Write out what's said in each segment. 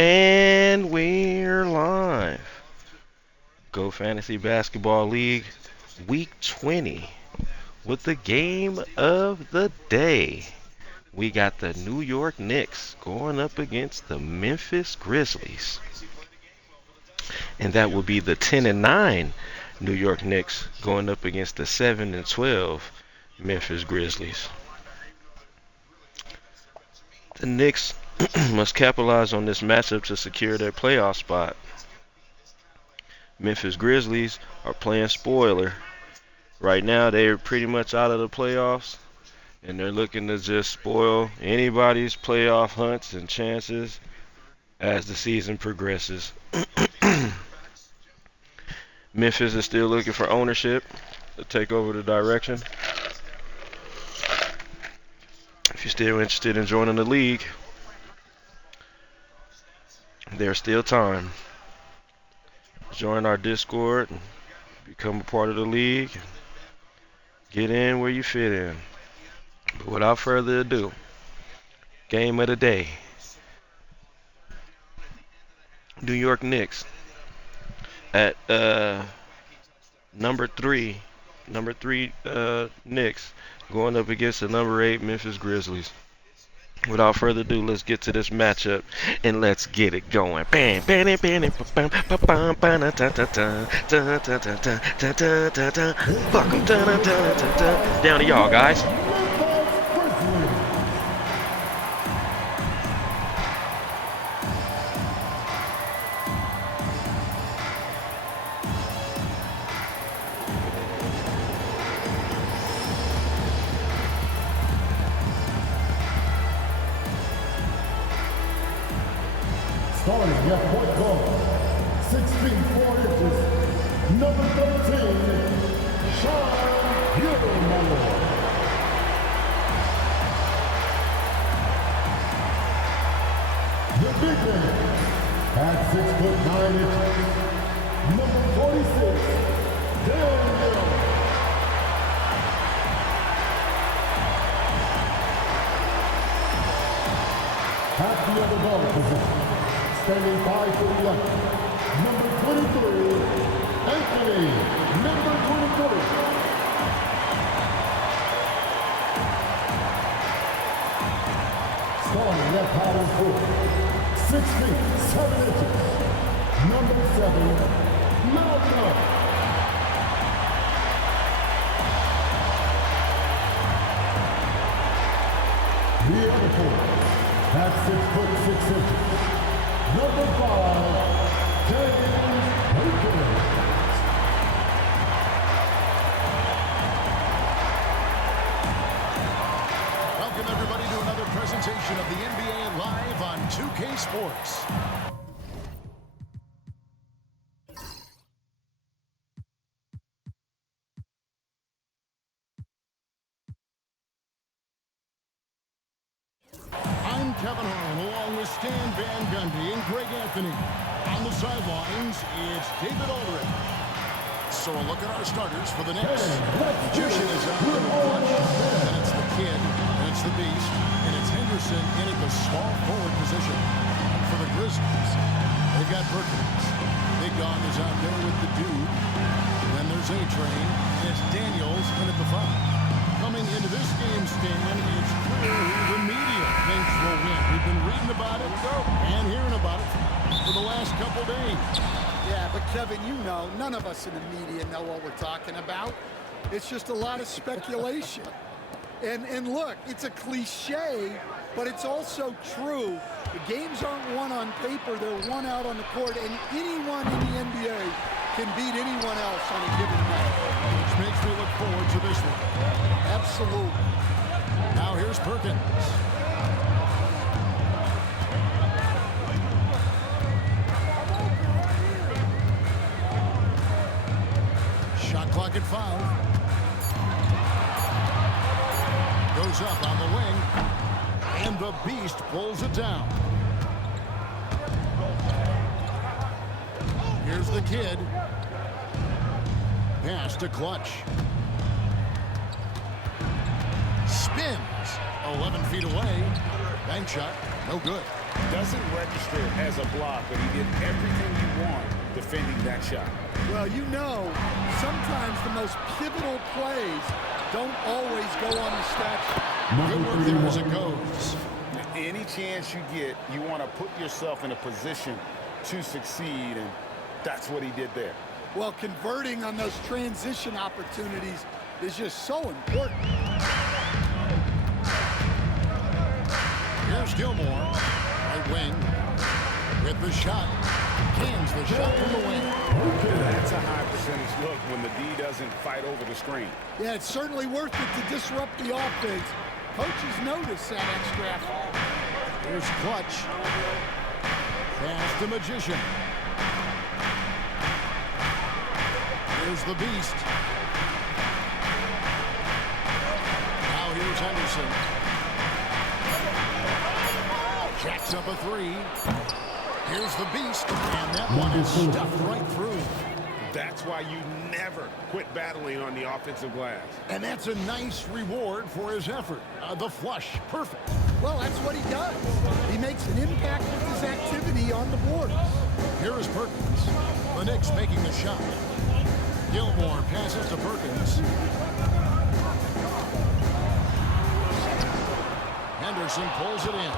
And we're live. Go Fantasy Basketball League Week 20 with the game of the day. We got the New York Knicks going up against the Memphis Grizzlies. And that will be the 10-9 New York Knicks going up against the 7-12 Memphis Grizzlies. The Knicks must capitalize on this matchup to secure their playoff spot. Memphis Grizzlies are playing spoiler. Right now, they're pretty much out of the playoffs, and they're looking to just spoil anybody's playoff hunts and chances as the season progresses. Memphis is still looking for ownership to take over the direction. If you're still interested in joining the league, there's still time. Join our Discord and become a part of the league. Get in where you fit in. But without further ado, game of the day. New York Knicks at number three Knicks going up against the number 8 Memphis Grizzlies. Without further ado, let's get to this matchup and let's get it going. Fuck 'em. Down to y'all, guys. Starting at point guard, 16 4 inches, number 13, Sean Gilmore. The big man at 6'9" number 46, Daniel. At the other guard position, standing 5 foot 11, number 23, Anthony, number 23. Starting at power forward, 6 feet 7 inches, number 7, Malcolm. The other forward, at 6 foot 6 inches, number 5, James Hawkins. Welcome everybody to another presentation of the NBA Live on 2K Sports. I'm Kevin Harlan along with Stan Van Gundy and Greg Anthony. On the sidelines, it's David Aldridge. So a look at our starters for the Knicks. Jushin is out in the clutch, and it's the kid, and it's the beast, and it's Henderson in at the small forward position. For the Grizzlies, they've got Perkins. Big Dog is out there with the dude. Then there's A-Train, and it's Daniels in at the 5. Coming into this game, Stan, it's clear who the media thinks will win. We've been reading about it and hearing about it for the last couple days. Yeah, but Kevin, you know, none of us in the media know what we're talking about. It's just a lot of speculation. And look, it's a cliche, but it's also true. The games aren't won on paper, they're won out on the court, and anyone in the NBA can beat anyone else on a given night. Which makes me look forward to this one. Absolutely. Now here's Perkins. Shot clock at 5. Goes up on the wing. And the beast pulls it down. Here's the kid. Pass to Clutch. Spins 11 feet away. Bank shot, no good. Doesn't register as a block, but he did everything you want defending that shot. Well, you know, sometimes the most pivotal plays don't always go on the stat sheet. Good work there as it goes. Any chance you get, you want to put yourself in a position to succeed, and that's what he did there. Well, converting on those transition opportunities is just so important. Here's Gilmore, right wing, with the shot. Cans the shot from the wing. That's a high percentage look when the D doesn't fight over the screen. Yeah, it's certainly worth it to disrupt the offense. Coaches notice that extra effort. Here's Clutch. Pass to Magician. Here's the Beast. Now here's Henderson. Jacks up a three. Here's the Beast. And that one is stuffed right through. That's why you never quit battling on the offensive glass. And that's a nice reward for his effort. The flush. Perfect. Well, that's what he does. He makes an impact with his activity on the board. Here is Perkins. The Knicks making the shot. Gilmore passes to Perkins. Henderson pulls it in.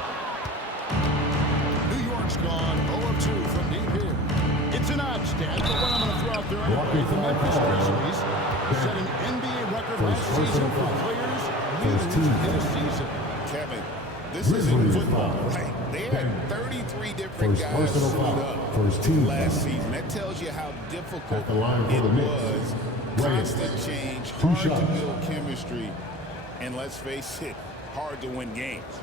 New York's gone 0 of 2 from deep here. It's an odd stat, but what I'm going to throw out there anyway, the Memphis Grizzlies set an NBA record last season for players used in a season. Kevin, this isn't football, right? They had 33 different guys suit up last season. That tells you how difficult it was. Constant change, hard to build chemistry, and let's face it, hard to win games.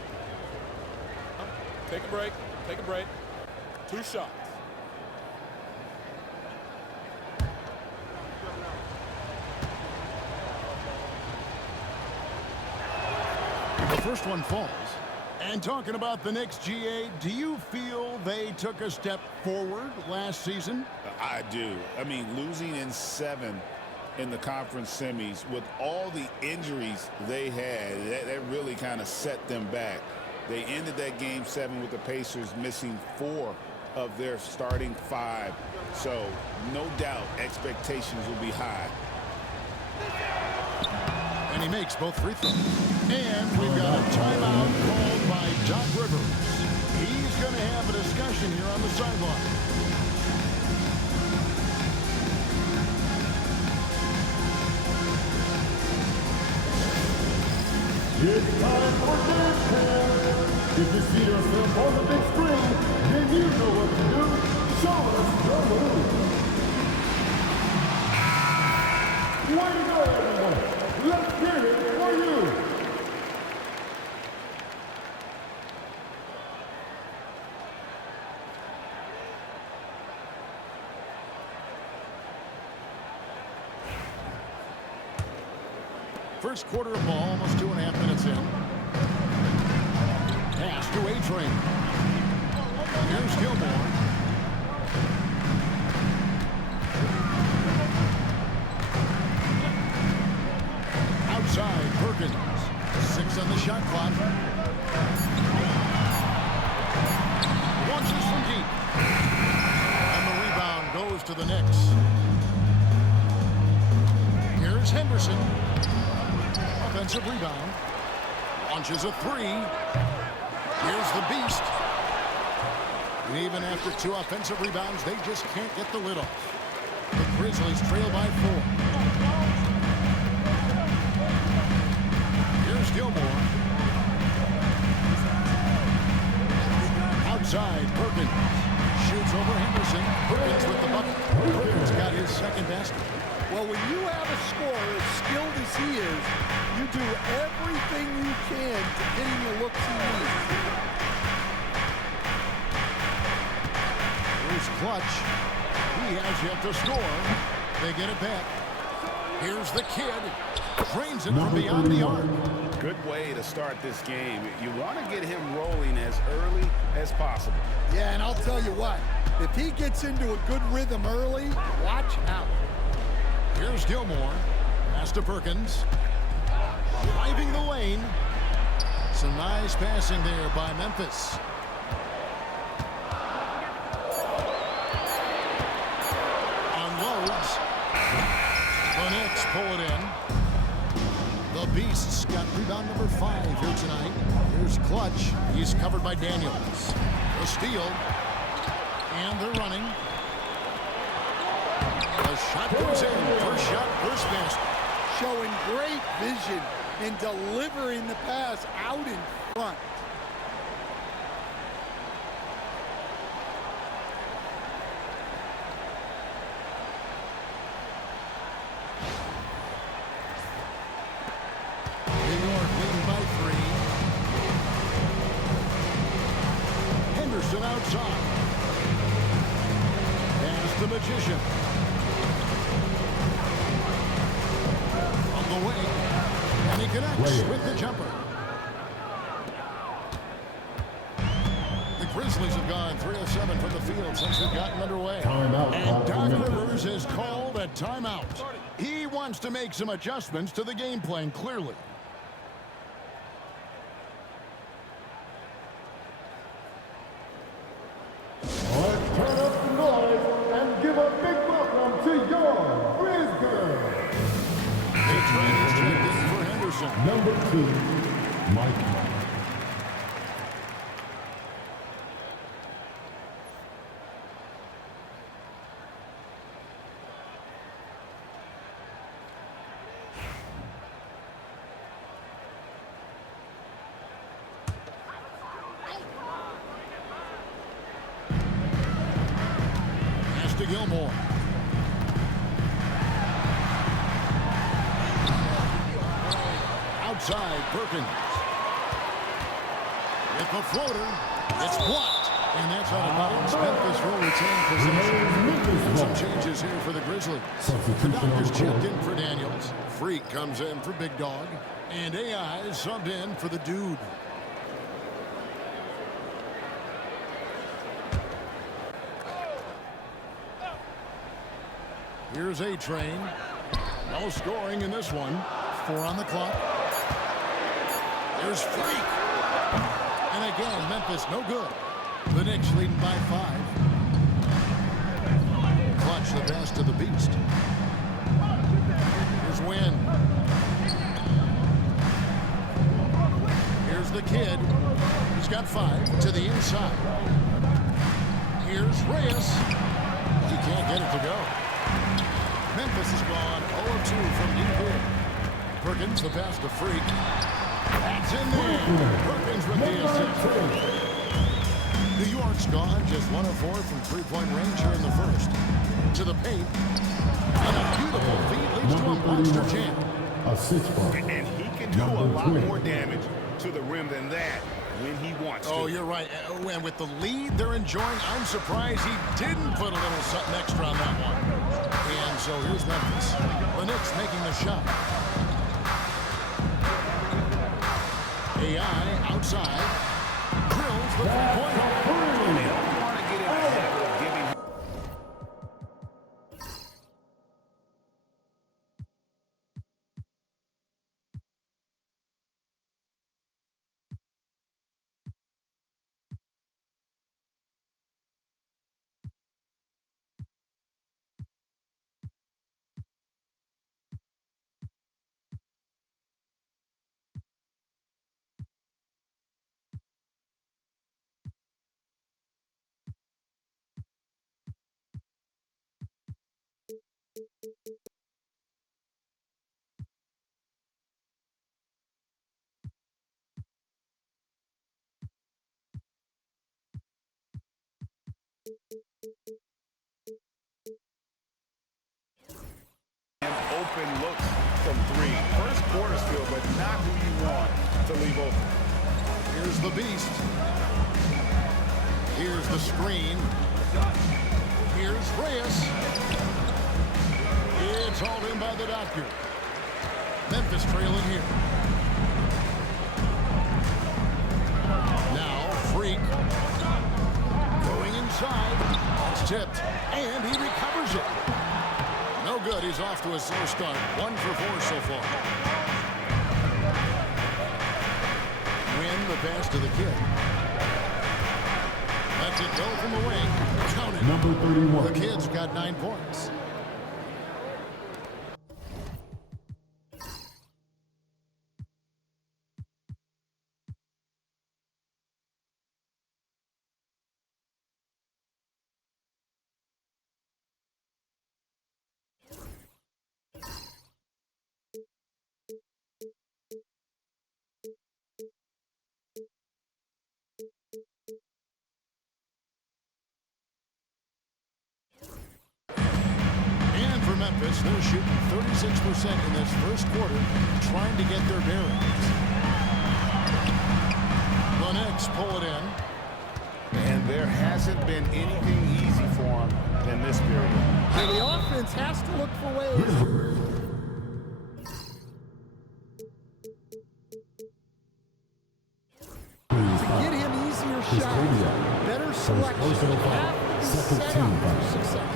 Take a break. Take a break. 2 shots. The first one falls. And talking about the Knicks, GA, do you feel they took a step forward last season? I do. I mean, losing in 7 in the conference semis with all the injuries they had, that really kind of set them back. They ended that game 7 with the Pacers missing 4 of their starting 5. So, no doubt, expectations will be high. And he makes both free throws. And we've got a timeout called by Doc Rivers. He's going to have a discussion here on the sideline. It's time for dance time. If you see yourself on the big screen, then you know what to do. Show us your move. Way to go, everyone. Let's hear it for you. First quarter of ball, almost 2.5 minutes in. Pass to A-Train. Here's Gilmore. Outside, Perkins. 6 on the shot clock. Launches from deep. And the rebound goes to the Knicks. Here's Henderson. Offensive rebound. Launches a 3. Here's the Beast. And even after 2 offensive rebounds, they just can't get the lid off. The Grizzlies trail by 4. Here's Gilmore. Outside, Perkins. Shoots over Henderson. Perkins with the bucket. Perkins got his second basket. Well, when you have a scorer as skilled as he is, you do everything you can to get him the looks he needs. Here's Clutch. He has yet to score. They get it back. Here's the kid. Drains it from beyond the arc. Good way to start this game. You want to get him rolling as early as possible. Yeah, and I'll tell you what, if he gets into a good rhythm early, watch out. Here's Gilmore. Pass to Perkins. Driving the lane. Some nice passing there by Memphis. number 5 here tonight. Here's Clutch. He's covered by Daniels. A steal. And they're running. The shot goes in. First shot, first basket. Showing great vision and delivering the pass out in front. New York leading by 3. Henderson outside. Pass to Magician. On the way. And he connects with the jumper. The Grizzlies have gone 3 of 7 from the field since we've gotten underway. Timeout. And Doc Rivers is called a timeout. He wants to make some adjustments to the game plan, clearly. Let's turn up the noise and give a big welcome to your Grizzlies. The trend is checked in for Henderson. Number 2, Mike. Pass to Gilmore. Outside, Perkins. With the floater, it's blocked. And that's out of bounds. Memphis will retain possession. Some changes here for the Grizzlies. The Doctors checked in for Daniels. Freak comes in for Big Dog. And AI is subbed in for the Dude. Here's A-Train. No scoring in this one. 4 on the clock. There's Freak. And again, Memphis no good. The Knicks leading by 5. Clutch the pass to the Beast. Here's Wynn. Here's the Kid. He's got 5 to the inside. Here's Reyes. He can't get it to go. Memphis has gone 0 of 2 from deep here. Perkins, the pass to Freak. That's in there. Perkins with the assist. New York's gone just 1 of 4 from three-point range here in the first. To the paint. And a beautiful feed leads to a monster jam. A 6-ball. And he can do a lot more damage to the rim than that when he wants to. Oh, you're right. And with the lead they're enjoying, I'm surprised he didn't put a little something extra on that one. And so here's Memphis. The Knicks making the shot. AI outside. Drills the three-pointer. They don't want to get in the habit of giving. Open looks from 3. First quarter still, but not who you want to leave open. Here's the Beast. Here's the screen. Here's Reyes. It's hauled in by the Doctor. Memphis trailing here. Now Freak. Going inside. It's tipped. And he recovers it. No good. He's off to a slow start. 1 for 4 so far. Win the pass to the Kid. Lets it go from the wing. Count it. Number 31. The Kid's got 9 points. Knights, they're shooting 36% in this first quarter, trying to get their bearings. The Knicks pull it in. And there hasn't been anything easy for them in this period. And the offense has to look for ways to get him easier shots, better selection, have to be set up for success.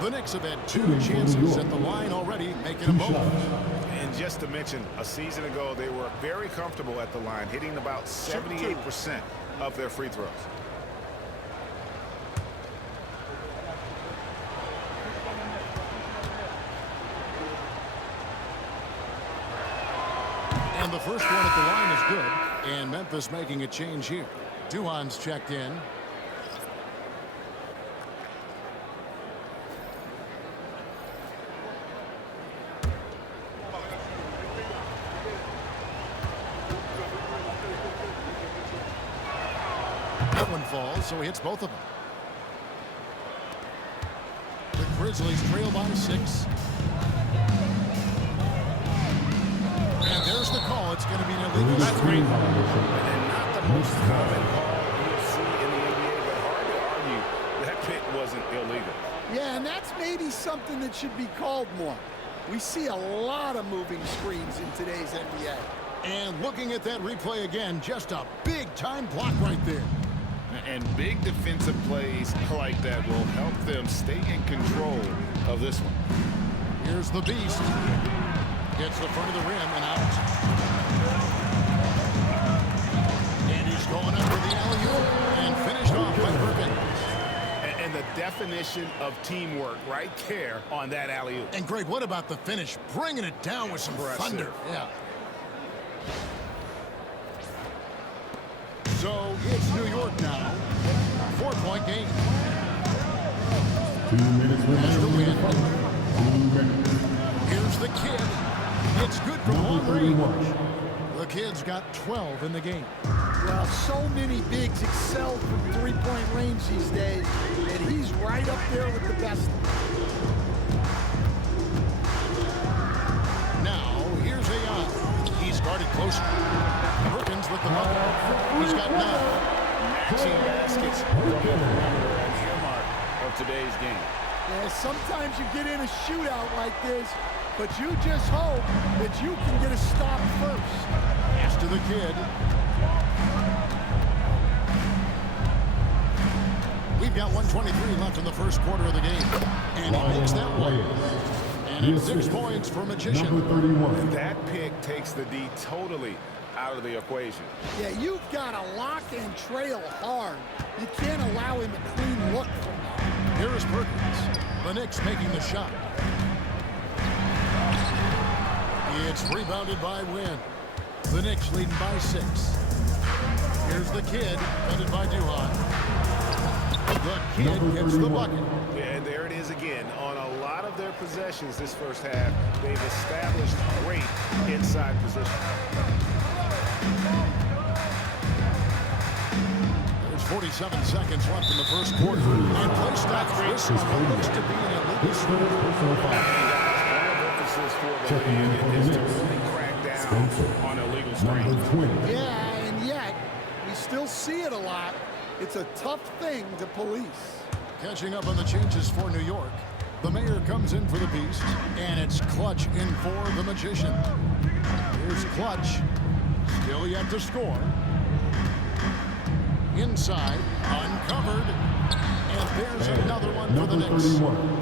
The Knicks have had 2 chances at the line already, making them both. And just to mention, a season ago, they were very comfortable at the line, hitting about 78% of their free throws. And the first one at the line is good. And Memphis making a change here. Duhan's checked in. That one falls, so he hits both of them. The Grizzlies trail by 6. And there's the call. It's going to be an illegal. That's great. And not the most common call you'll see in the NBA, but hard to argue that pick wasn't illegal. Yeah, and that's maybe something that should be called more. We see a lot of moving screens in today's NBA. And looking at that replay again, just a big-time block right there. And big defensive plays like that will help them stay in control of this one. Here's the Beast. Gets the front of the rim and out. And he's going up for the alley-oop and finished off by Perkins. And the definition of teamwork right there on that alley-oop. And Greg, what about the finish? Bringing it down with some thunder. Yeah. So it's New York now. 4-point game. 2 minutes remaining. Here's the kid. It's good from long range. The kid's got 12 in the game. Well, so many bigs excel from three-point range these days, and he's right up there with the best. Now, here's Ayon. He's guarded closer. Perkins with the bucket. He's got 9. Maxing baskets from the perimeter, an earmark of today's game. Yeah, sometimes you get in a shootout like this, but you just hope that you can get a stop first. Pass to the kid. We've got 1:23 left in the first quarter of the game. And he makes that one. And it's 6 points for Magician. Number 31. And that pick takes the D totally out of the equation. Yeah, you've got to lock and trail hard. You can't allow him a clean look from that. Here is Perkins. The Knicks making the shot. It's rebounded by Wynn. The Knicks leading by 6. Here's the kid, headed by Duhan. The kid gets the bucket. And there it is again. On a lot of their possessions this first half, they've established great inside position. There's 47 seconds left in the first quarter. And play stops this one. What looks to be an illegal score. Checking in for the Knicks. Crack down on illegal screens. Yeah, and yet we still see it a lot. It's a tough thing to police. Catching up on the changes for New York. The mayor comes in for the Beast, and it's Clutch in for the Magician. Here's Clutch, still yet to score. Inside, uncovered, and there's another one for the Knicks.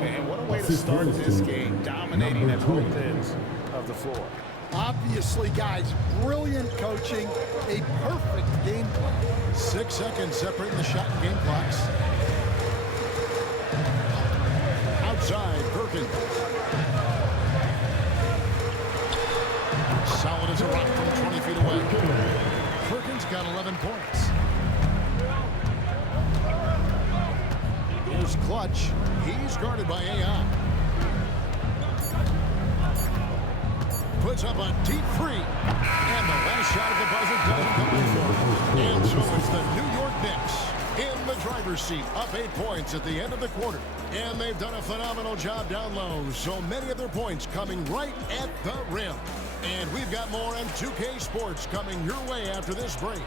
And what a way to start this game, dominating at both ends of the floor. Obviously, guys, brilliant coaching, a perfect game plan. 6 seconds separating the shot and game clocks. Outside, Perkins. Solid as a rock from 20 feet away. Perkins got 11 points. Here's Clutch. He's guarded by Ayon. Puts up a deep three. And the last shot of the buzzer doesn't come in for him. And so it's the New York Knicks in the drive. driver's seat, up 8 points at the end of the quarter. And they've done a phenomenal job down low. So many of their points coming right at the rim. And we've got more on 2K Sports coming your way after this break.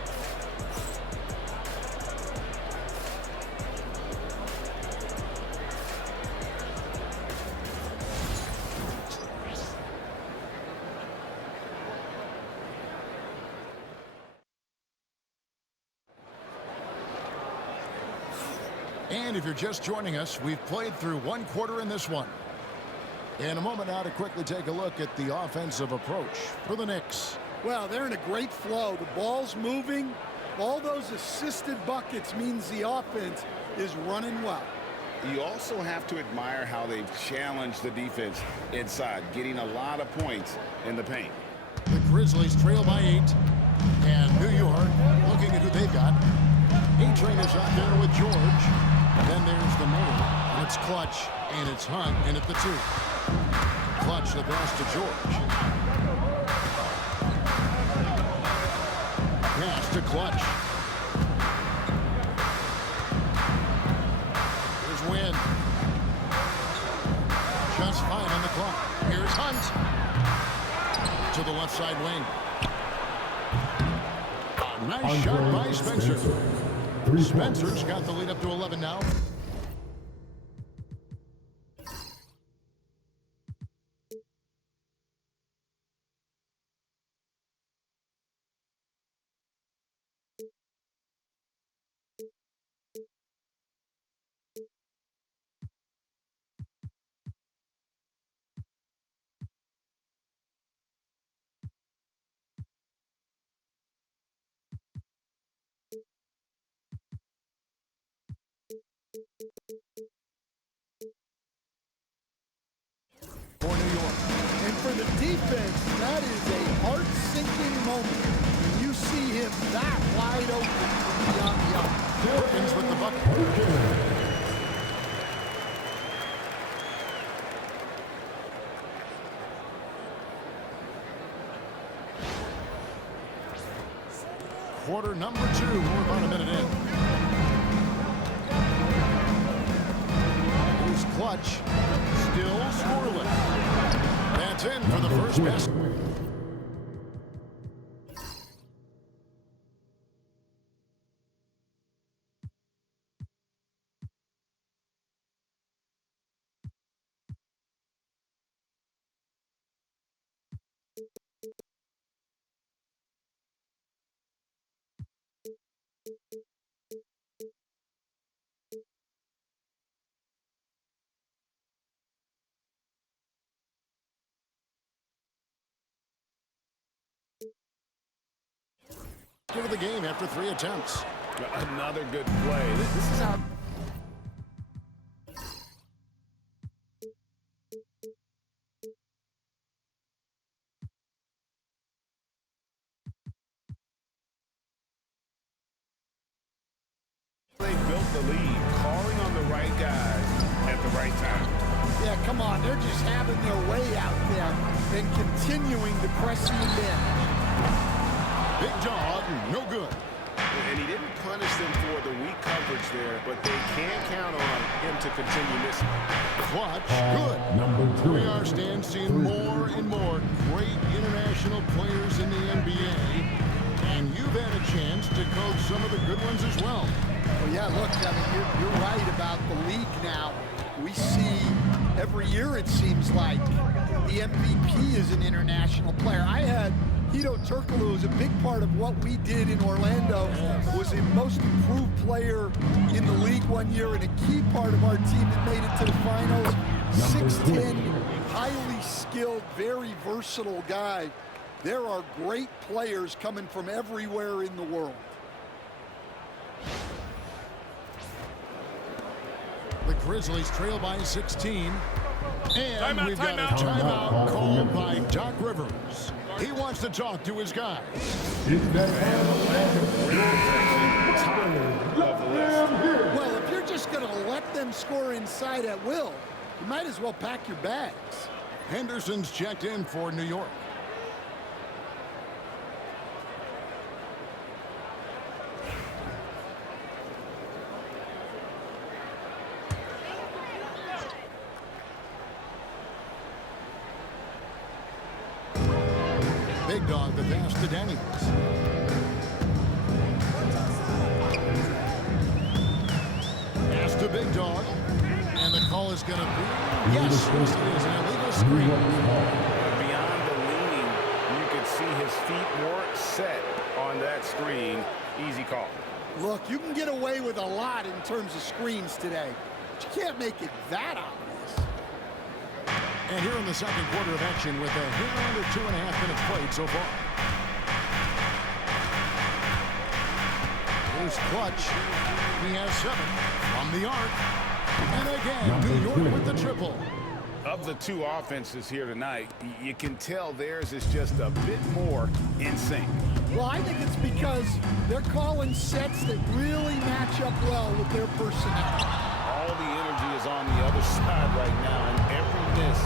And if you're just joining us, we've played through 1 quarter in this one. In a moment now to quickly take a look at the offensive approach for the Knicks. Well, they're in a great flow. The ball's moving. All those assisted buckets means the offense is running well. You also have to admire how they've challenged the defense inside, getting a lot of points in the paint. The Grizzlies trail by 8. And New York looking at who they've got. A-Train is out there with George. Then there's the mayor, and it's Clutch, and it's Hunt in at the 2. Clutch the pass to George. Pass to Clutch. Here's Wynn. Just 5 on the clock. Here's Hunt. To the left side wing. Nice shot by Spencer. Spencer's got the lead up to 11 now. For New York. And for the defense, that is a heart-sinking moment when you see him that wide open from beyond the arc. Perkins with the bucket. Quarter number 2. We're about a minute in. Here's Clutch. Still scoreless. That's in for the first basket. Of the game after 3 attempts. Another good play. This is how they built the lead, calling on the right guys at the right time. Yeah, come on. They're just having their way out there and continuing to press the advantage. Big dog, no good. And he didn't punish them for the weak coverage there, but they can count on him to continue missing. Clutch, good. Number 2. We are seeing more and more great international players in the NBA. And you've had a chance to coach some of the good ones as well. Well, yeah, look, I mean, you're right about the league now. We see every year, it seems like, the MVP is an international player. I had Hito Turkoglu was a big part of what we did in Orlando, was the most improved player in the league one year and a key part of our team that made it to the finals. 6'10", highly skilled, very versatile guy. There are great players coming from everywhere in the world. The Grizzlies trail by 16. And we've got a timeout called by Doc Rivers. He wants to talk to his guys. Well, if you're just going to let them score inside at will, you might as well pack your bags. Henderson's checked in for New York. pass to Daniels. Pass to Big Dog. And the call is going to be, yes, it is an illegal screen. Beyond the leaning, you could see his feet weren't set on that screen. Easy call. Look, you can get away with a lot in terms of screens today, but you can't make it that obvious. And here in the second quarter of action with a hair under 2.5 minutes played so far. Here's Clutch. He has 7 from the arc. And again, New York with the triple. Of the two offenses here tonight, you can tell theirs is just a bit more in sync. Well, I think it's because they're calling sets that really match up well with their personnel. All the energy is on the other side right now, and every miss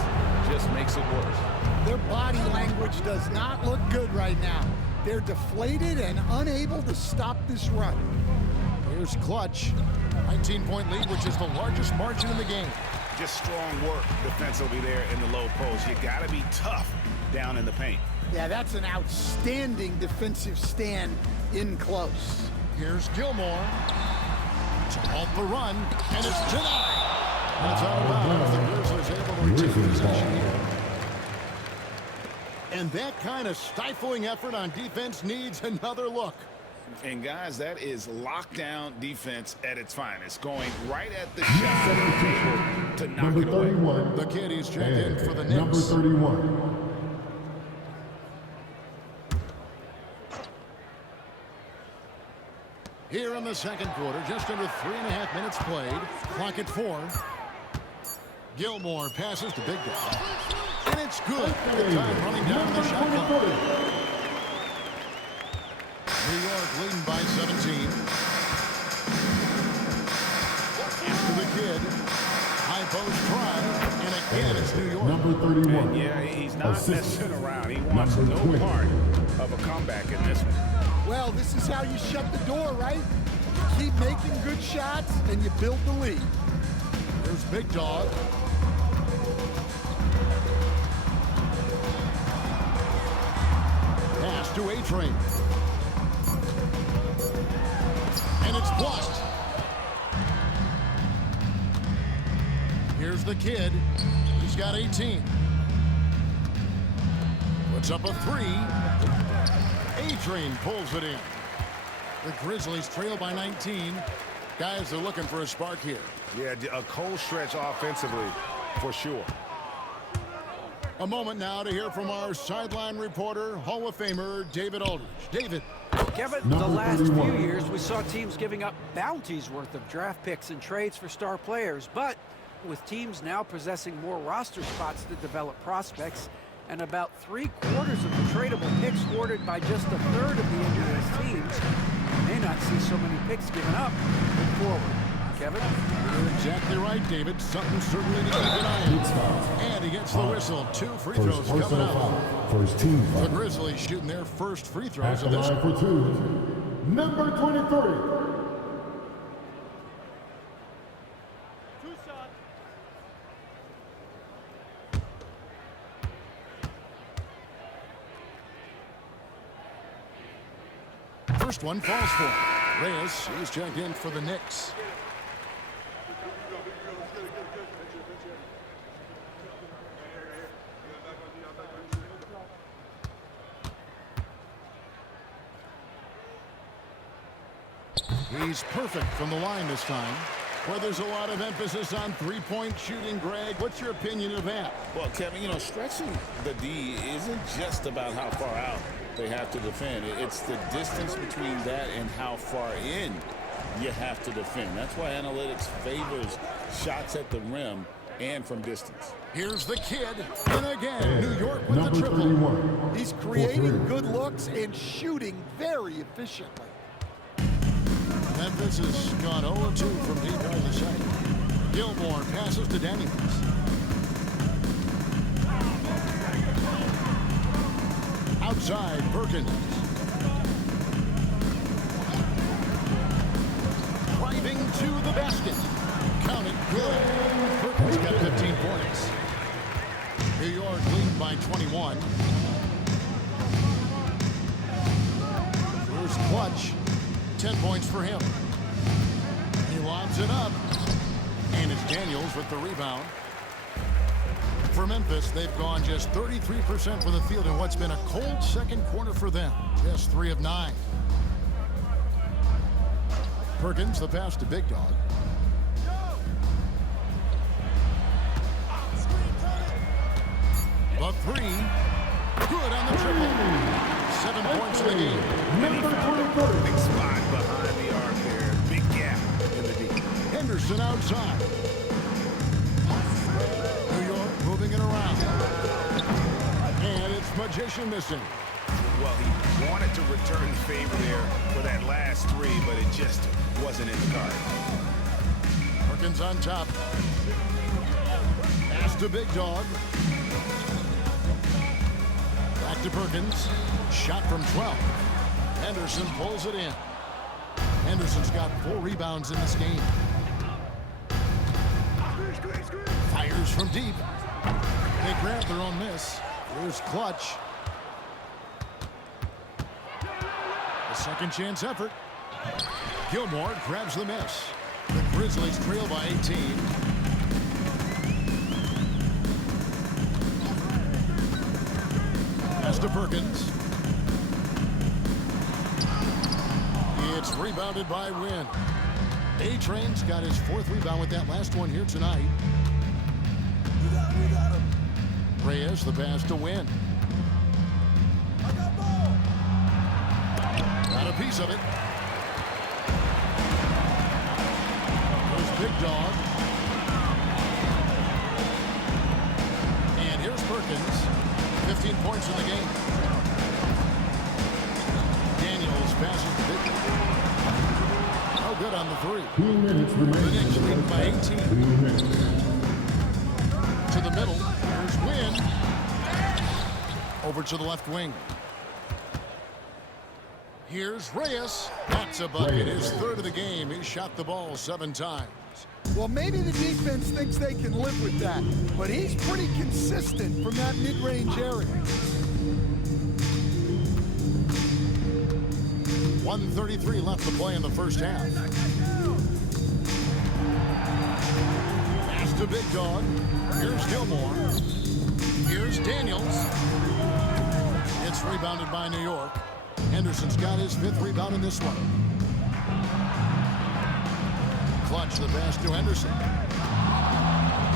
just makes it worse. Their body language does not look good right now. They're deflated and unable to stop this run. Here's Clutch. 19-point lead, which is the largest margin in the game. Just strong work defensively there in the low post. You got to be tough down in the paint. Yeah, that's an outstanding defensive stand in close. Here's Gilmore to halt the run, and it's denied. And it's out of bounds. The Grizzlies able to retain possession here. And that kind of stifling effort on defense needs another look. And guys, that is lockdown defense at its finest, going right at the shot to knock it away. The kid is checked in for the Knicks. Number 31. Here in the second quarter, just under 3.5 minutes played. Clock at 4. Gilmore passes to Big Dog. And it's good. The time running down the shot clock. New York leading by 17. After the kid. High post try. And again, it's New York. Number 31. And yeah, he's not messing around. He wants no part of a comeback in this one. Well, this is how you shut the door, right? Keep making good shots, and you build the lead. There's Big Dog. Pass to A-Train. And it's blocked. Here's the kid. He's got 18. Puts up a 3. A-Train pulls it in. The Grizzlies trail by 19. Guys are looking for a spark here. Yeah, a cold stretch offensively for sure. A moment now to hear from our sideline reporter, Hall of Famer David Aldridge. David. Kevin, the last few years we saw teams giving up bounties worth of draft picks and trades for star players, but with teams now possessing more roster spots to develop prospects, and about 3/4 of the tradable picks awarded by just a third of the NBA's teams, you may not see so many picks given up moving forward. Kevin? You're exactly right, David. Something certainly to keep an eye on. And he gets the whistle. 2 free throws coming up. First team. The Grizzlies shooting their first free throws At of the this. line for 2. Number 23. First one falls for Reyes. He's checked in for the Knicks. He's perfect from the line this time. Well, there's a lot of emphasis on three-point shooting, Greg. What's your opinion of that? Well, Kevin, you know, stretching the D isn't just about how far out they have to defend. It's the distance between that and how far in you have to defend. That's why analytics favors shots at the rim and from distance. Here's the kid. And again, New York with the Number triple. 31. He's creating good looks and shooting very efficiently. Memphis has gone 0-2 from deep out of the site. Gilmore passes to Daniels. Outside, Perkins. Driving to the basket. Count it good. Perkins got 15 points. New York lead by 21. Here's Clutch. 10 points for him. He lobs it up. And it's Daniels with the rebound. For Memphis, they've gone just 33% from the field in what's been a cold second quarter for them. Just 3 of 9. Perkins, the pass to Big Dog. The 3. Good on the triple. 7 points in the game. And he found a perfect spot behind the arc there. Big gap in the D. Henderson outside. New York moving it around. And it's Magician missing. Well, he wanted to return the favor there for that last 3, but it just wasn't in the card. Perkins on top. Pass to Big Dog. Back to Perkins. Shot from 12. Henderson pulls it in. Henderson's got 4 rebounds in this game. Fires from deep. They grab their own miss. Here's Clutch. A second chance effort. Gilmore grabs the miss. The Grizzlies trail by 18. Pass to Perkins. It's rebounded by Wynn. A-Train's got his 4th rebound with that last one here tonight. Reyes, the pass to Wynn. Got a piece of it. There's Big Dog. And here's Perkins. 15 points in the game. Daniels passes to Big Dog. No good on the 3. 2 minutes remaining. The Knicks lead by 18. To the middle. Here's Wynn. Over to the left wing. Here's Reyes. That's a bucket. His 3rd of the game. He shot the ball 7 times. Well, maybe the defense thinks they can live with that, but he's pretty consistent from that mid-range area. 1:33 left to play in the first half. Pass to Big Dog. Here's Gilmore. Here's Daniels. It's rebounded by New York. Henderson's got his 5th rebound in this one. Clutch the pass to Henderson.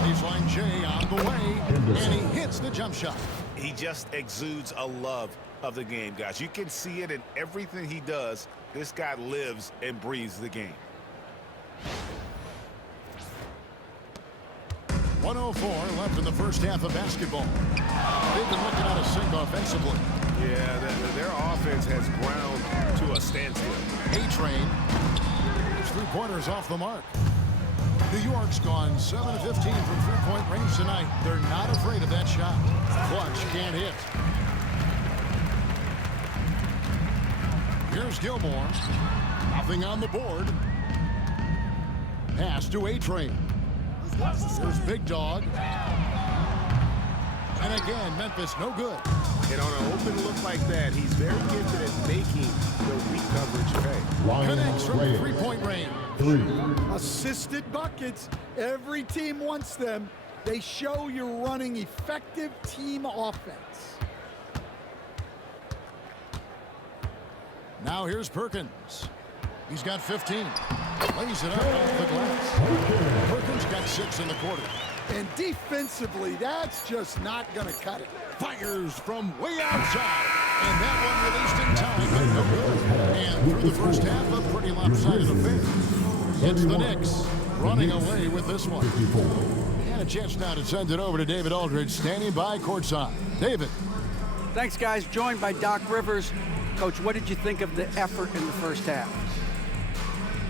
Baseline J on the way. And he hits the jump shot. He just exudes a love of the game, guys. You can see it in everything he does. This guy lives and breathes the game. 1:04 left in the first half of basketball. They've been looking out of sync offensively. Yeah, their offense has ground to a standstill. A-Train. His 3-pointers off the mark. New York's gone 7 of 15 from 3-point range tonight. They're not afraid of that shot. Clutch can't hit. Here's Gilmore. Nothing on the board. Pass to A-Train. Here's Big Dog. And again, Memphis no good. And on an open look like that, he's very gifted at making the weak coverage pay. Connects from 3-point range. 3. Assisted buckets. Every team wants them. They show you're running effective team offense. Now here's Perkins. He's got 15. Lays it up off the glass. Perkins got 6 in the quarter. And defensively, that's just not going to cut it. Fires from way outside. And that one released in time, but no good. And through the first half, a pretty lopsided affair. It's the Knicks running away with this one. And a chance now to send it over to David Aldridge, standing by courtside. David. Thanks, guys. Joined by Doc Rivers. Coach, what did you think of the effort in the first half?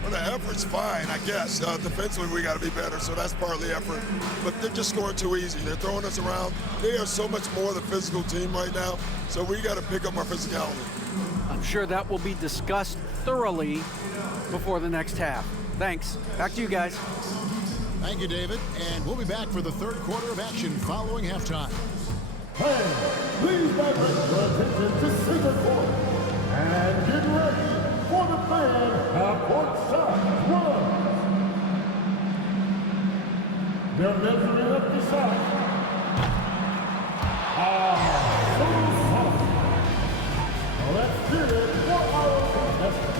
Well, the effort's fine, I guess. Defensively, we got to be better, so that's partly effort. But they're just scoring too easy. They're throwing us around. They are so much more the physical team right now, so we got to pick up our physicality. I'm sure that will be discussed thoroughly before the next half. Thanks. Back to you guys. Thank you, David. And we'll be back for the third quarter of action following halftime. Hey, please direct your attention to center court And get ready for the fan at courtside run. They're measuring up the shot. So let's hear it for our contestant.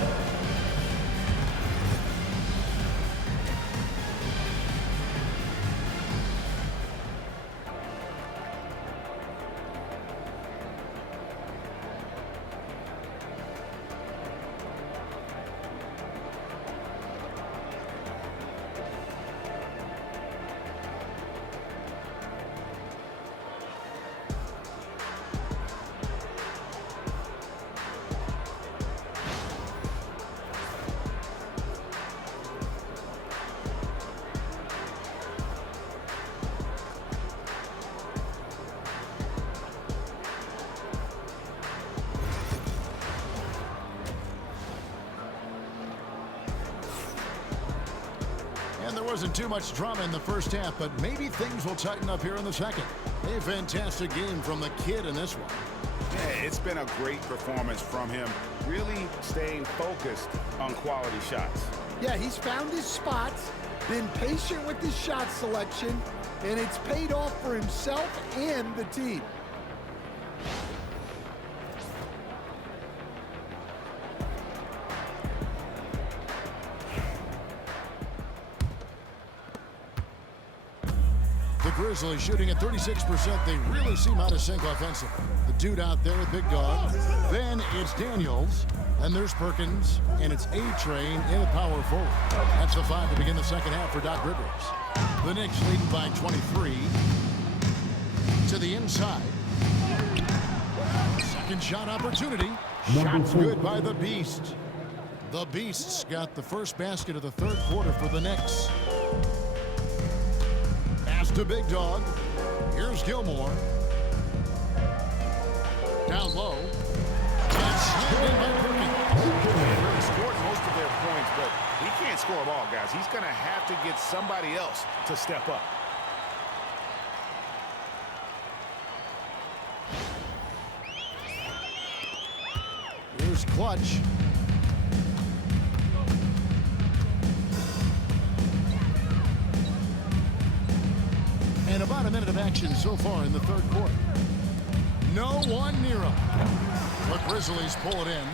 And there wasn't too much drama in the first half, but maybe things will tighten up here in the second. A fantastic game from the kid in this one. Yeah, it's been a great performance from him, really staying focused on quality shots. Yeah, he's found his spots, been patient with his shot selection, and it's paid off for himself and the team. The Grizzlies shooting at 36%. They really seem out of sync offensively. The dude out there, Big Dog. Then it's Daniels. Then there's Perkins. And it's A-Train in a power forward. That's the 5 to begin the second half for Doc Rivers. The Knicks leading by 23. To the inside. Second shot opportunity. Shots good by the Beast. The Beasts got the first basket of the third quarter for the Knicks. To Big Dog. Here's Gilmore. Down low. And slammed in by Perkins. Really scored most of their points, but he can't score them all, guys. He's going to have to get somebody else to step up. Here's Clutch. And about a minute of action so far in the third quarter. No one near him. The Grizzlies pull it in.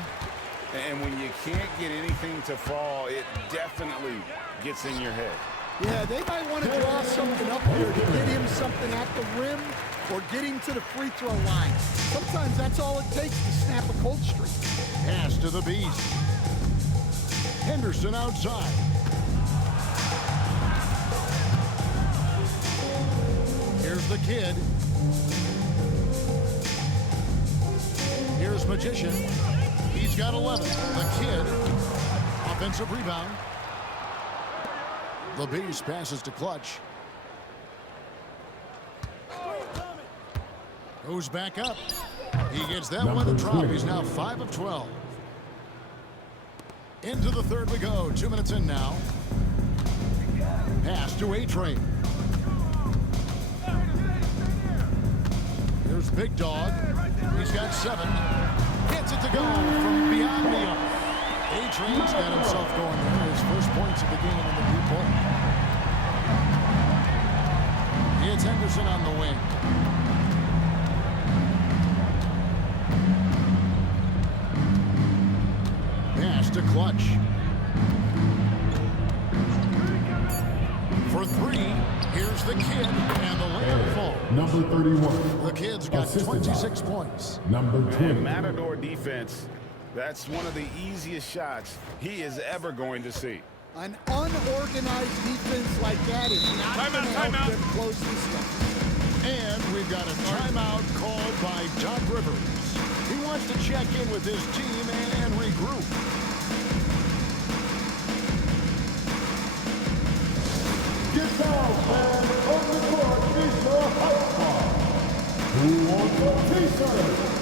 And when you can't get anything to fall, it definitely gets in your head. Yeah, they might want to draw something up here to get him something at the rim or get him to the free throw line. Sometimes that's all it takes to snap a cold streak. Pass to the Beast. Henderson outside. Here's the kid. Here's Magician. He's got 11. The kid. Offensive rebound. The Beast passes to Clutch. Goes back up. He gets that one to drop. He's now 5 of 12. Into the third we go. 2 minutes in now. Pass to A-Train. Here's Big Dog. He's got 7. Gets it to go from beyond the arc. A-Train's got himself going there. His first points of the game in the deep ball. It's Henderson on the wing. Pass to Clutch. For 3, here's the kid, and the layup falls. Number 31. The kid's got 26 points. Number 20. Matador defense, that's one of the easiest shots he is ever going to see. An unorganized defense like that is not going to help them close this stuff. And we've got a timeout called by Doc Rivers. He wants to check in with his team and regroup. Get down, man. On the court is your house bar. Who wants a t-shirt?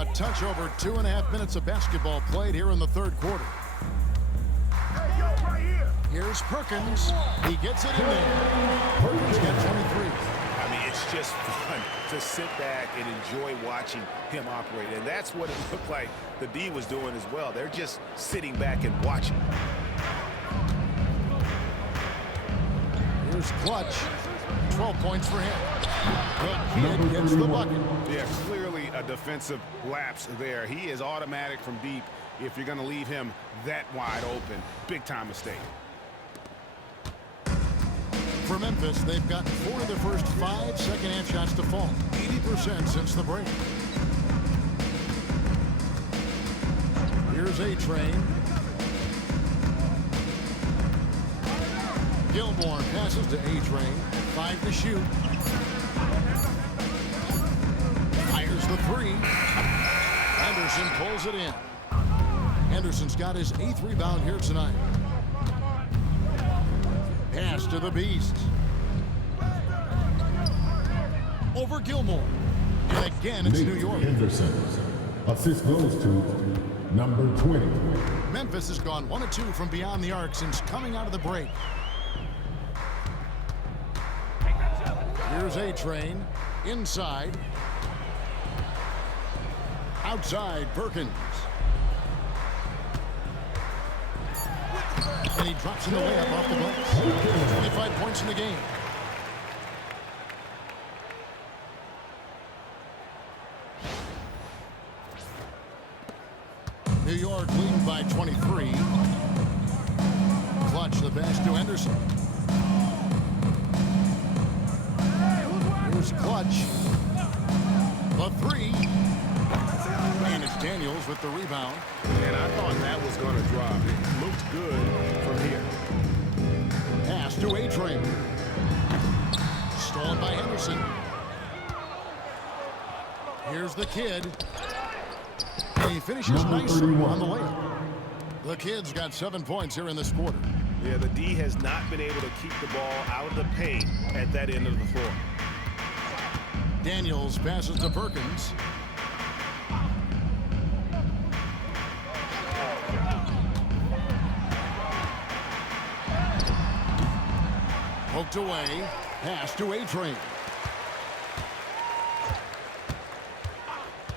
A touch over 2.5 minutes of basketball played here in the third quarter. Here's Perkins. He gets it in there. Perkins got 23. I mean, it's just fun to sit back and enjoy watching him operate. And that's what it looked like the D was doing as well. They're just sitting back and watching. Here's Clutch. 12 points for him. The kid gets the bucket. Yeah, clearly a defensive lapse there. He is automatic from deep if you're going to leave him that wide open. Big time mistake. For Memphis, they've gotten 4 of their first 5 second-half shots to fall. 80% since the break. Here's A-Train. Gilmore passes to A-Train. 5 to shoot. Fires the 3. Henderson pulls it in. Henderson's got his 8th rebound here tonight. Pass to the Beast. Over Gilmore. And again, it's New York. Henderson. Assist goes to number 20. Memphis has gone 1 of 2 from beyond the arc since coming out of the break. Here's A-Train. Inside. Outside, Perkins. And he drops in the layup off the glass. 25 points in the game. New York leading by 23. Clutch the pass to Henderson. Here's Clutch. The 3. And it's Daniels with the rebound. And I thought that was going to drop. It looked good from here. Pass to A-Train. Stolen by Henderson. Here's the kid. And he finishes nicely on the layup. The kid's got 7 points here in this quarter. Yeah, the D has not been able to keep the ball out of the paint at that end of the floor. Daniels passes to Perkins. Poked away. Pass to A-Train.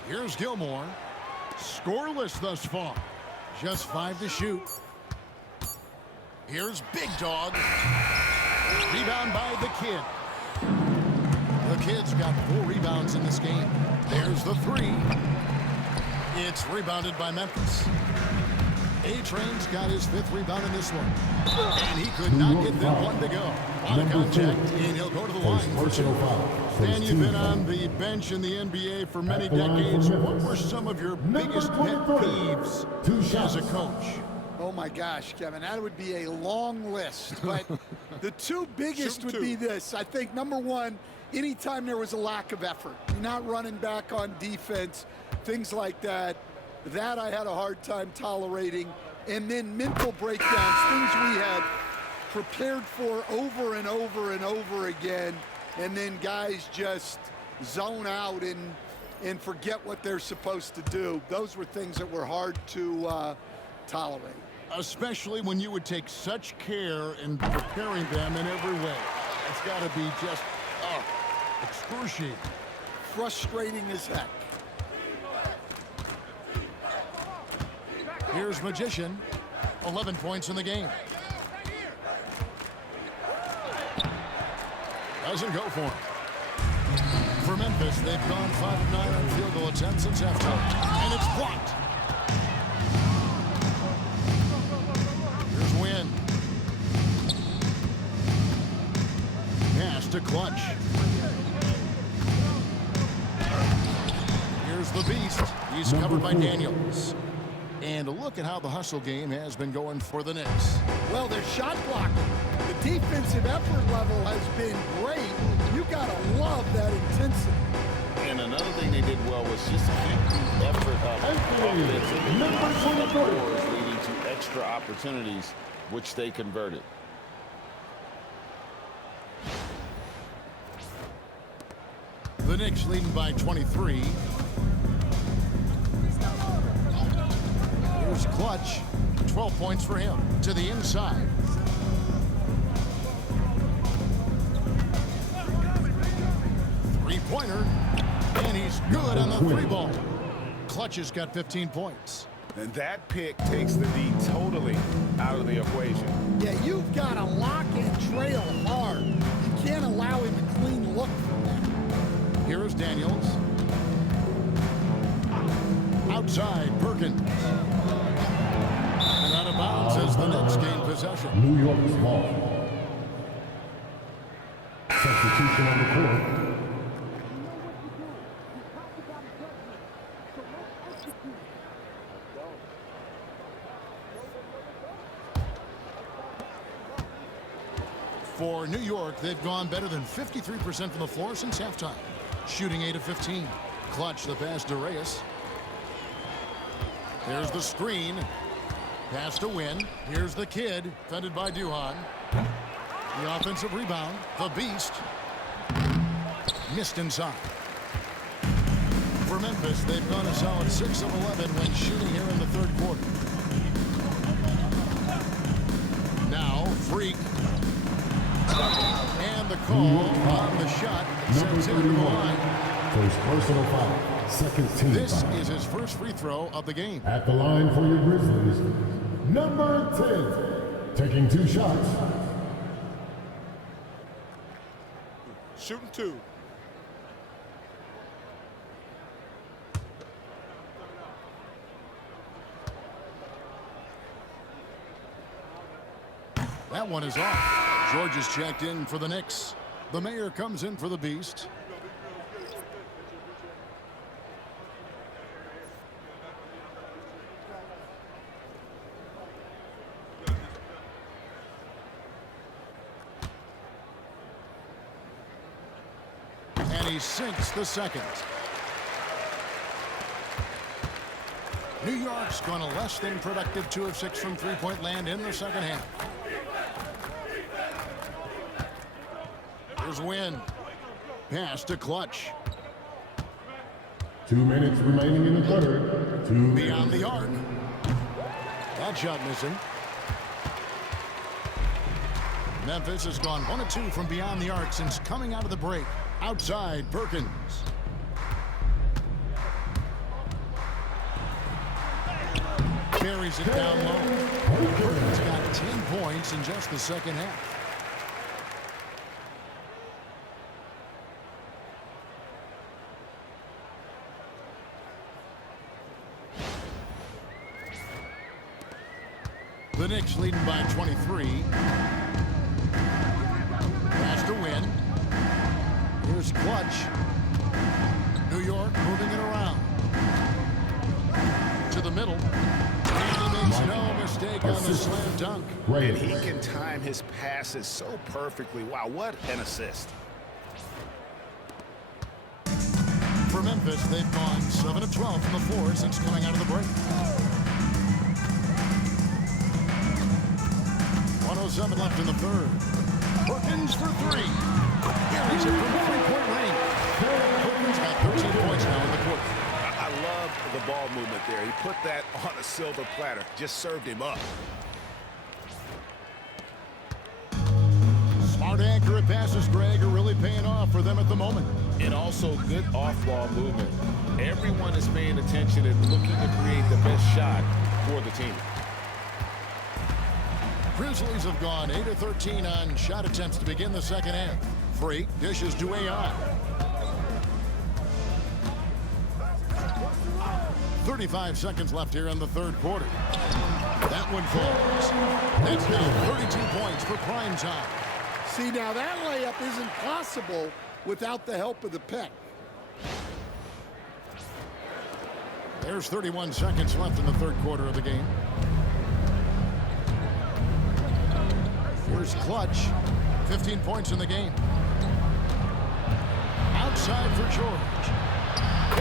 Here's Gilmore. Scoreless thus far. Just 5 to shoot. Here's Big Dog. Rebound by the kid. The kid's got 4 rebounds in this game. There's the 3. It's rebounded by Memphis. A-Train's got his 5th rebound in this one. And he could not get that one to go. On a contact, and he'll go to the line for 2. Dan, you've been on the bench in the NBA for many decades. What were some of your biggest pet peeves as a coach? Oh my gosh, Kevin, that would be a long list. But the 2 biggest would be this. I think number 1, anytime there was a lack of effort, you're not running back on defense, things like that. That I had a hard time tolerating. And then mental breakdowns, things we had prepared for over and over and over again. And then guys just zone out and forget what they're supposed to do. Those were things that were hard to tolerate. Especially when you would take such care in preparing them in every way. It's got to be just excruciating. Frustrating as heck. Here's Magician. 11 points in the game. Doesn't go for him. For Memphis, they've gone 5 of 9 on field goal attempts since halftime. And it's blocked. Here's Wynn. Pass to Clutch. Here's the Beast. He's covered by Daniels. And look at how the hustle game has been going for the Knicks. Well, their shot blocking. The defensive effort level has been great. You got to love that intensity. And another thing they did well was just keep the effort up offensively. Number 24, leading to extra opportunities, which they converted. The Knicks leading by 23. Here's Clutch. 12 points for him. To the inside. Three-pointer. And he's good on the three ball. Clutch has got 15 points. And that pick takes the D totally out of the equation. Yeah, you've got to lock and trail hard. You can't allow him a clean look from that. Here's Daniels. Outside, Perkins. And out of bounds as the Knicks gain possession. New York's ball. Substitution on the court. For New York, they've gone better than 53% from the floor since halftime. Shooting 8 of 15. Clutch the pass to Reyes. There's the screen. Pass to Win. Here's the kid, defended by Duhan. The offensive rebound. The Beast. Missed inside. For Memphis, they've gone a solid 6 of 11 when shooting here in the third quarter. Now, Freak. And the call on the shot sends him to the line. First personal foul. Second team This foul. is his first free throw of the game. At the line for your Grizzlies, number 10, taking 2 shots. Shooting 2. That one is off. George is checked in for the Knicks. The mayor comes in for the Beast. And he sinks the second. New York's gone a less than productive 2 of 6 from three-point land in the second half. Here's Win. Pass to Clutch. 2 minutes remaining in the third. 2 Beyond the arc. That shot missing. Memphis has gone 1 of 2 from beyond the arc since coming out of the break. Outside, Perkins. Carries it down low. Perkins got 10 points in just the second half. The Knicks leading by 23. Pass to Win. Here's Clutch. New York moving it around. To the middle. And he makes no mistake on the slam dunk. And he can time his passes so perfectly. Wow, what an assist. For Memphis, they've gone 7 of 12 from the floor since coming out of the break. 1:07 left in the third. Perkins for 3. Carries it from the three-point range. Perkins got 13 points now in the quarter. I love the ball movement there. He put that on a silver platter. Just served him up. Smart, accurate passes, Greg, are really paying off for them at the moment. And also good off-ball movement. Everyone is paying attention and looking to create the best shot for the team. Grizzlies have gone 8 of 13 on shot attempts to begin the second half. Freak dishes to AI. 35 seconds left here in the third quarter. That one falls. That's now 32 points for prime time. See, now that layup isn't possible without the help of the pick. There's 31 seconds left in the third quarter of the game. Here's Clutch. 15 points in the game. Outside for George.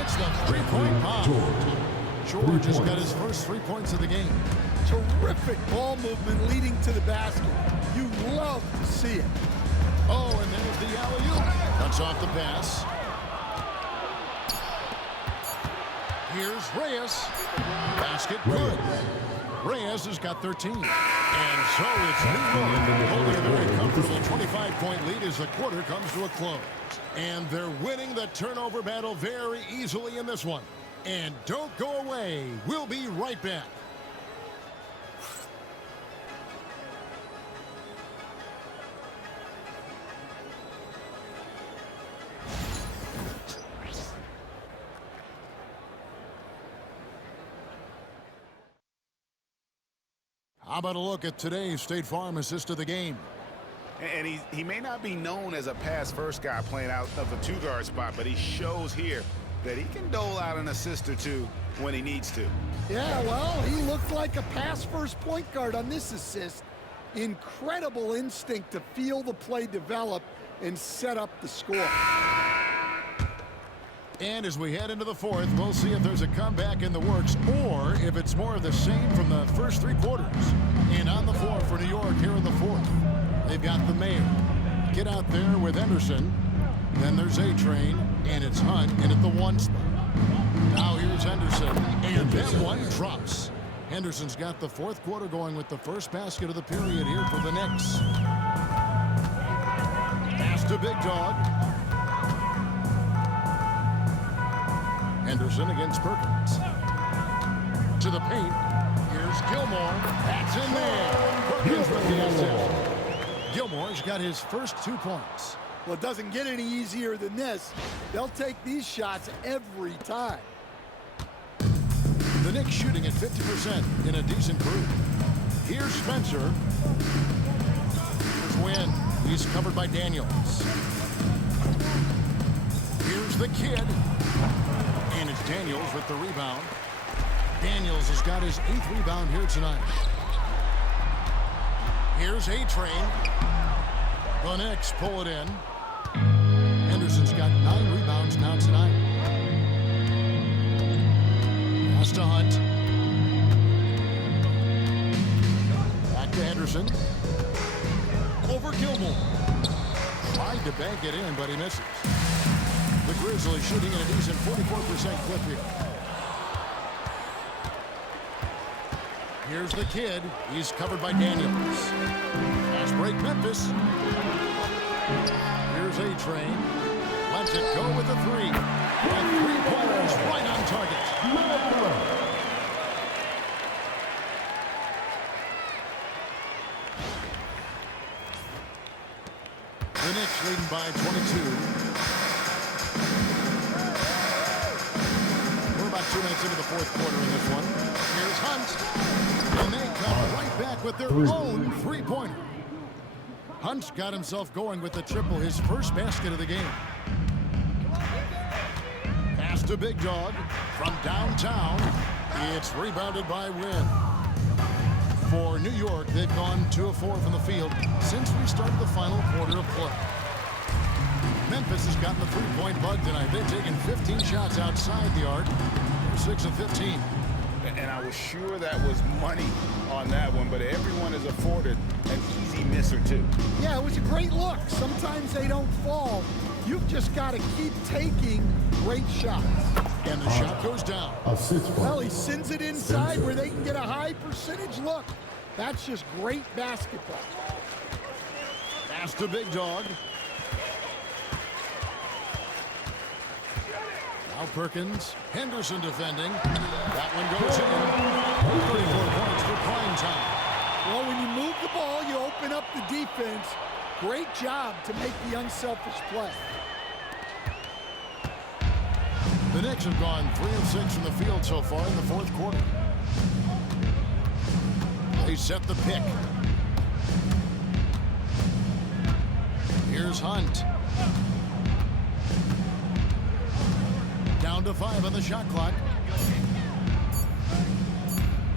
It's the three-point bomb. George has got his first 3 points of the game. Terrific ball movement leading to the basket. You love to see it. Oh, and there's the alley-oop. Cuts off the pass. Here's Reyes. Basket good. Reyes has got 13. And so it's New York holding a very comfortable 25-point lead as the quarter comes to a close. And they're winning the turnover battle very easily in this one. And don't go away. We'll be right back. How about a look at today's State Farm assist of the game? And he may not be known as a pass-first guy playing out of the two-guard spot, but he shows here that he can dole out an assist or two when he needs to. Yeah, well, he looked like a pass-first point guard on this assist. Incredible instinct to feel the play develop and set up the score. And as we head into the fourth, we'll see if there's a comeback in the works or if it's more of the same from the first three quarters. And on the floor for New York here in the fourth, they've got the mayor. Get out there with Henderson. Then there's A-Train, and it's Hunt in at the one spot. Now here's Henderson, and that one drops. Henderson's got the fourth quarter going with the first basket of the period here for the Knicks. Pass to Big Dog. Henderson against Perkins. To the paint. Here's Gilmore. That's in there. Perkins with the assist. Gilmore's got his first 2 points. Well, it doesn't get any easier than this. They'll take these shots every time. The Knicks shooting at 50% in a decent group. Here's Spencer. Here's Wynn. He's covered by Daniels. Here's the kid. And it's Daniels with the rebound. Daniels has got his 8th rebound here tonight. Here's A-Train. The Knicks pull it in. Henderson's got 9 rebounds now tonight. Pass to Hunt. Back to Henderson. Over Gilmore. Tried to bank it in, but he misses. The Grizzlies shooting at a decent 44% clip here. Here's the kid. He's covered by Daniels. Fast break Memphis. Here's A-Train. Lets it go with the three. And 3-pointers right on target. The Knicks leading by 22. We're about 2 minutes into the fourth quarter in this one. Here's Hunt. And they come right back with their own three-pointer. Hunt's got himself going with the triple, his first basket of the game. Pass to Big Dog from downtown. It's rebounded by Wynn. For New York, they've gone 2 of 4 from the field since we started the final quarter of play. Memphis has gotten the three-point bug tonight. They've taken 15 shots outside the arc. They're 6 of 15. And I was sure that was money on that one, but everyone is afforded an easy miss or two. Yeah, it was a great look. Sometimes they don't fall. You've just got to keep taking great shots. And the shot goes down. Well, he sends it inside where they can get a high percentage look. That's just great basketball. Pass to Big Dog. Now Perkins. Henderson defending. That one goes in. 34 points for prime time. Well, when you move the ball, you open up the defense. Great job to make the unselfish play. The Knicks have gone 3 of 6 from the field so far in the fourth quarter. They set the pick. Here's Hunt. Down to 5 on the shot clock.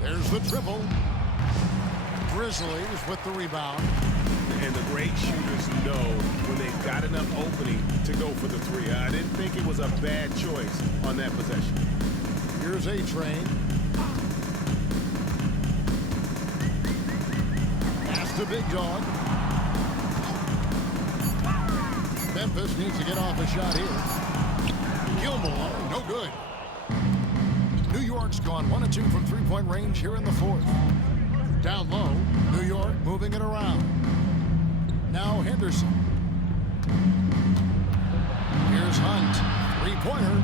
There's the triple. Grizzlies with the rebound. And the great shooters know when they've got enough opening to go for the three. I didn't think it was a bad choice on that possession. Here's A-Train. Pass to Big Dog. Memphis needs to get off a shot here. Gilmore, no good. York's gone 1 of 2 from three-point range here in the fourth. Down low, New York moving it around. Now Henderson. Here's Hunt. Three-pointer.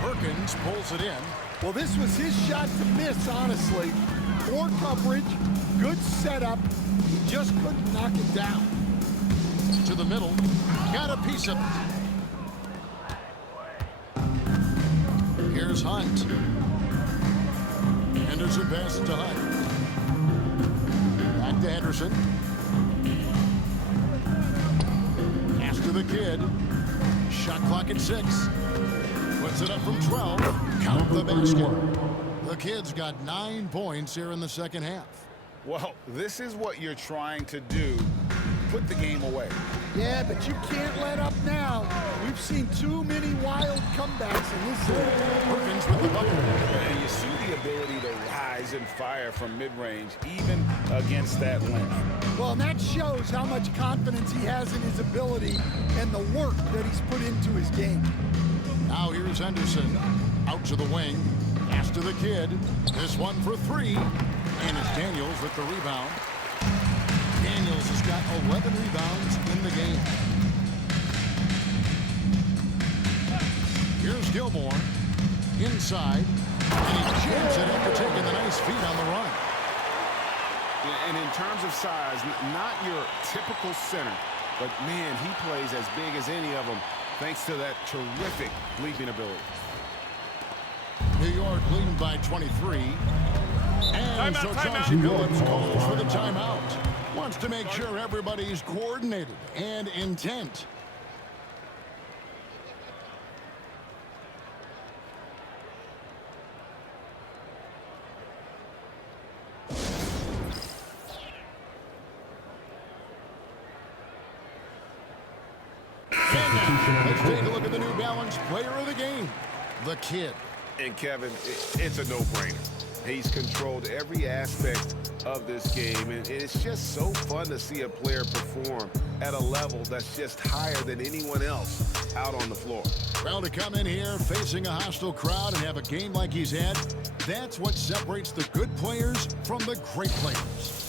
Perkins pulls it in. Well, this was his shot to miss, honestly. Poor coverage, good setup. He just couldn't knock it down. To the middle. Got a piece of it. Here's Hunt. Henderson passes to Hunt. Back to Henderson. Pass to the kid. Shot clock at 6. Puts it up from 12. Count the basket. The kid's got 9 points here in the second half. Well, this is what you're trying to do. Put the game away. Yeah, but you can't let up now. We've seen too many wild comebacks in this league. Perkins with the bucket. And you see the ability to rise and fire from mid-range, even against that length. Well, and that shows how much confidence he has in his ability and the work that he's put into his game. Now here's Henderson. Out to the wing. Pass to the kid. This one for 3. And it's Daniels with the rebound. Daniels has got 11 rebounds in the game. Here's Gilmore. Inside. And he jams it after taking the nice feed on the run. And in terms of size, not your typical center, but man, he plays as big as any of them thanks to that terrific leaping ability. New York leading by 23. And so Chauncey Billups calls for the timeout. Wants to make sure everybody's coordinated and intent. Let's take a look at the New Balance player of the game, the kid. And Kevin, it's a no-brainer. He's controlled every aspect of this game, and it's just so fun to see a player perform at a level that's just higher than anyone else out on the floor. Well, to come in here facing a hostile crowd and have a game like he's had, that's what separates the good players from the great players.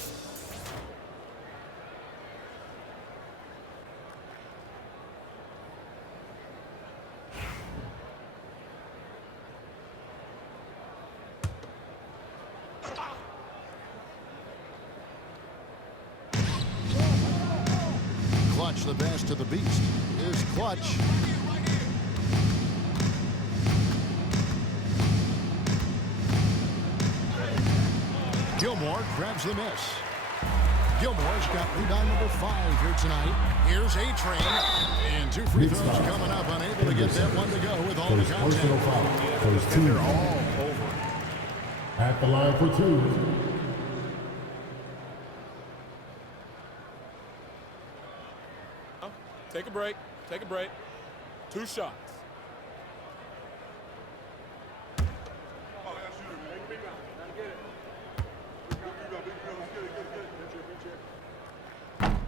The pass to the beast is Clutch. Gilmore grabs the miss. Gilmore's got rebound number 5 here tonight. Here's A-Train. And 2 free throws coming up. Unable to get that one to go with all the contact. And they're all over. At the line for 2. Take a break. Take a break. 2 shots.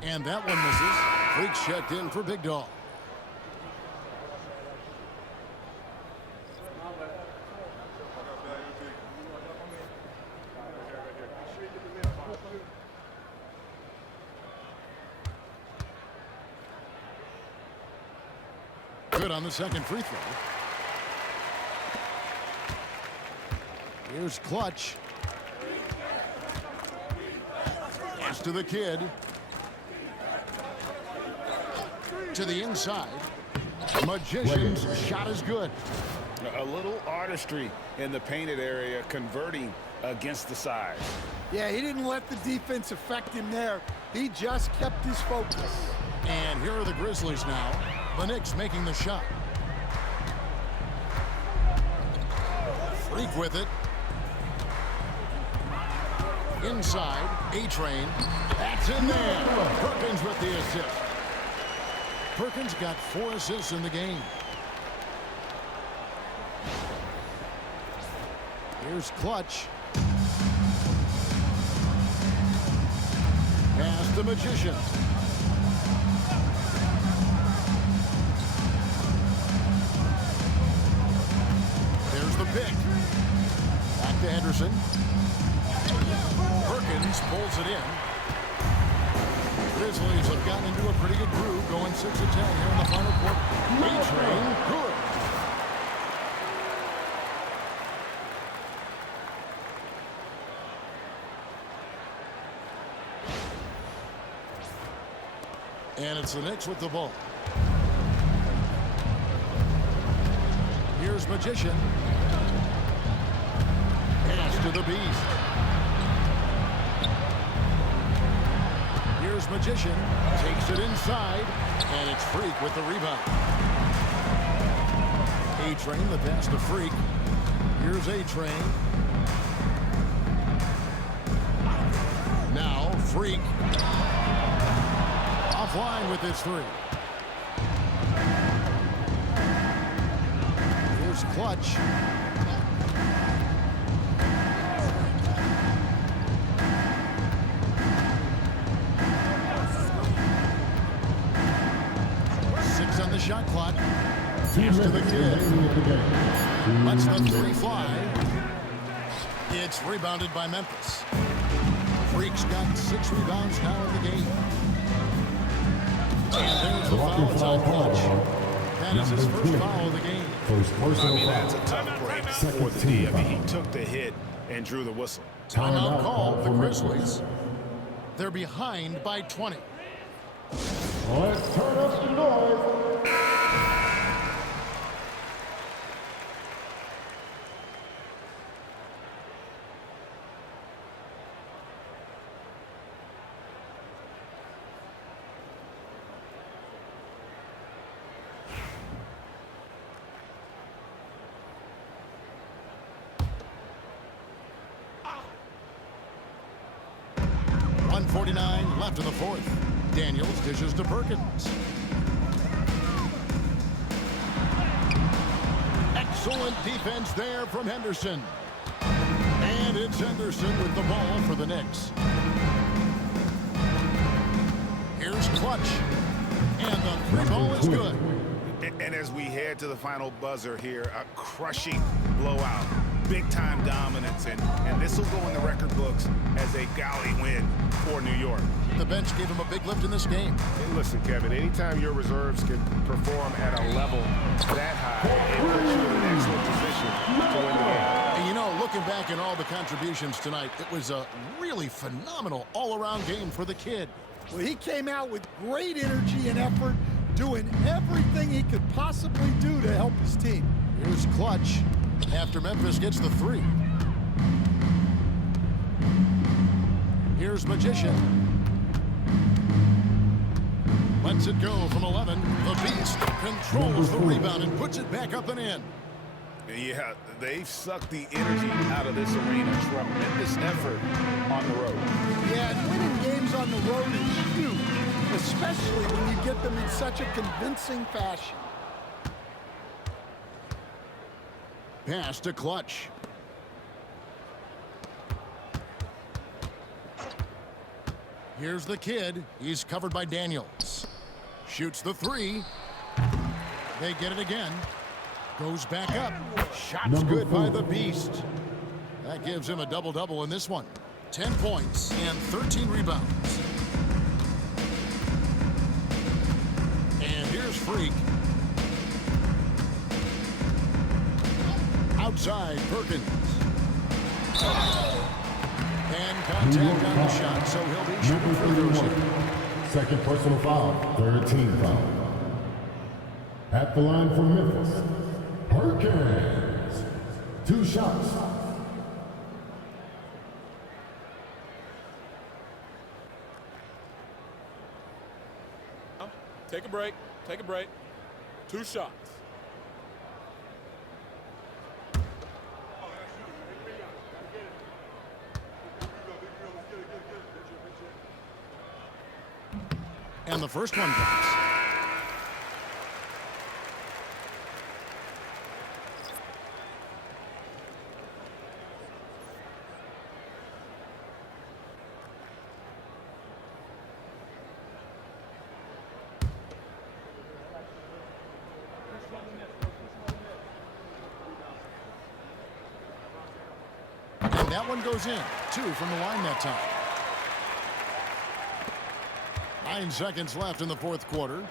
And that one misses. Freaks checked in for Big Dog. Good on the second free throw. Here's Clutch. Pass to the kid. To the inside. Magician's shot is good. A little artistry in the painted area, converting against the size. Yeah, he didn't let the defense affect him there. He just kept his focus. And here are the Grizzlies now. The Knicks making the shot. Freak with it. Inside, A-Train. That's in there. Perkins with the assist. Perkins got 4 assists in the game. Here's Clutch. Pass the Magician. There's the pick. Henderson. Perkins pulls it in. Grizzlies have gotten into a pretty good groove, going 6 of 10 here in the final quarter. A-Train, good. And it's the Knicks with the ball. Here's Magician. Pass to the Beast. Here's Magician. Takes it inside. And it's Freak with the rebound. A-Train, the pass to Freak. Here's A-Train. Now Freak. Offline with his 3. Here's Clutch. On the shot clock. Pass to the kid. Lets the 3 fly. It's rebounded by Memphis. Freak's got 6 rebounds now in the game. And there's the foul. It's on Clutch. That is his first foul of the game. I mean, that's a tough break for the D. I mean, he took the hit and drew the whistle. Timeout call, the Grizzlies. They're behind by 20. Let's turn up the noise. .149 left in the fourth. Daniels dishes to Perkins. Excellent defense there from Henderson. And it's Henderson with the ball for the Knicks. Here's Clutch. And the 3 ball is good. And as we head to the final buzzer here, a crushing blowout. Big-time dominance, and this will go in the record books as a galley win for New York. The bench gave him a big lift in this game. Hey, listen, Kevin, anytime your reserves can perform at a level that high, it puts you in an excellent position to win the game. And you know, looking back at all the contributions tonight, it was a really phenomenal all-around game for the kid. Well, he came out with great energy and effort, doing everything he could possibly do to help his team. Here's Clutch after Memphis gets the 3. Here's Magician. Lets it go from 11. The Beast controls the rebound and puts it back up and in. Yeah, they've sucked the energy out of this arena. Tremendous effort on the road. Yeah, and winning games on the road is huge, especially when you get them in such a convincing fashion. Pass to Clutch. Here's the kid. He's covered by Daniels. Shoots the 3. They get it again. Goes back up. Shot's good by the Beast. That gives him a double-double in this one. 10 points and 13 rebounds. And here's Freak. Outside, Perkins. And contact on the shot, so he'll be shooting free throws here. Second personal foul, 3rd team foul. At the line for Memphis, Perkins. 2 shots. Take a break. Take a break. 2 shots. And the first one goes. And that one goes in. 2 from the line that time. 9 seconds left in the fourth quarter.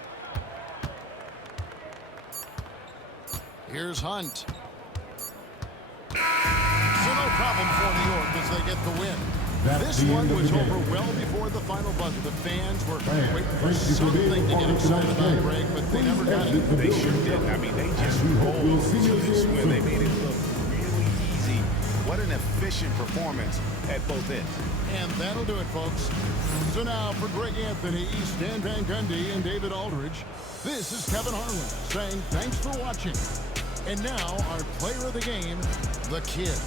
Here's Hunt. So no problem for New York as they get the win. This one was over well before the final buzzer. The fans were waiting for something to get excited about, Greg, but they never got it. They sure did. I mean, they just rolled to this win. They made it look really easy. What an efficient performance at both ends. And that'll do it, folks. So now for Greg Anthony, Stan Van Gundy, and David Aldridge, this is Kevin Harlan saying thanks for watching. And now our player of the game, the Kid.